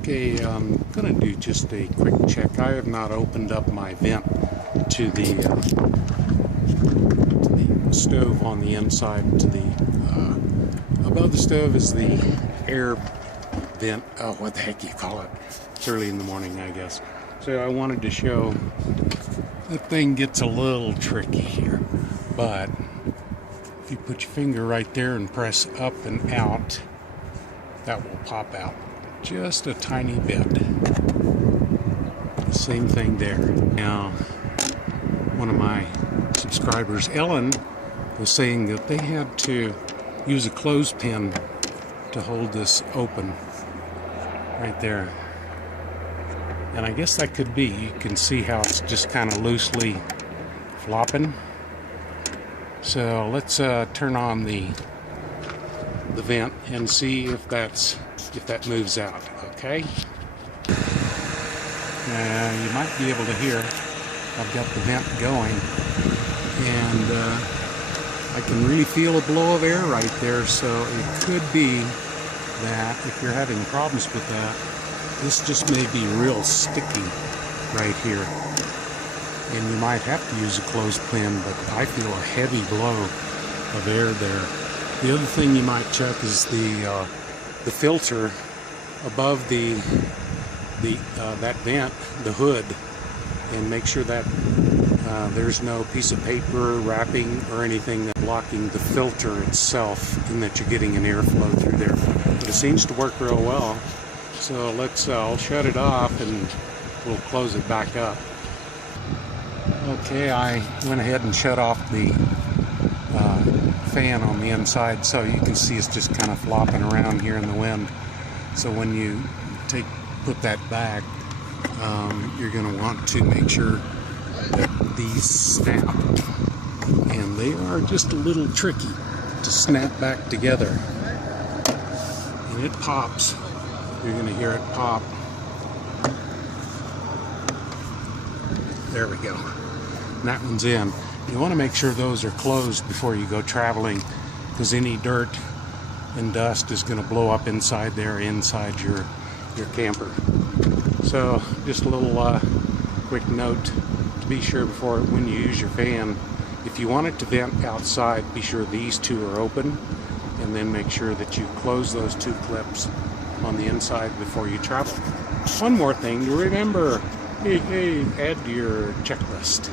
Okay, I'm going to do just a quick check. I have not opened up my vent to the stove on the inside. Above the stove is the air vent. Oh, what the heck you call it? It's early in the morning, I guess. So I wanted to show the thing gets a little tricky here, but if you put your finger right there and press up and out, that will pop out just a tiny bit. The same thing there. Now, one of my subscribers, Ellen, was saying that they had to use a clothespin to hold this open right there. And I guess that could be. You can see how it's just kind of loosely flopping. So let's turn on the vent and see if that moves out. Okay. You might be able to hear I've got the vent going, and I can really feel a blow of air right there. So it could be that if you're having problems with that, this just may be real sticky right here, and you might have to use a clothespin, but I feel a heavy blow of air there. The other thing you might check is the filter above that vent, the hood, and make sure that there's no piece of paper, wrapping, or anything that's blocking the filter itself, and that you're getting an airflow through there. But it seems to work real well. So I'll shut it off and we'll close it back up. Okay, I went ahead and shut off the fan on the inside, so you can see it's just kind of flopping around here in the wind. So when you put that back, you're going to want to make sure that these snap, and they are just a little tricky to snap back together, and it pops. You're going to hear it pop. There we go. And that one's in. You want to make sure those are closed before you go traveling, because any dirt and dust is going to blow up inside there, inside your camper. So just a little quick note to be sure before when you use your fan, if you want it to vent outside, be sure these two are open, and then make sure that you close those two clips on the inside before you travel. One more thing to remember, add to your checklist.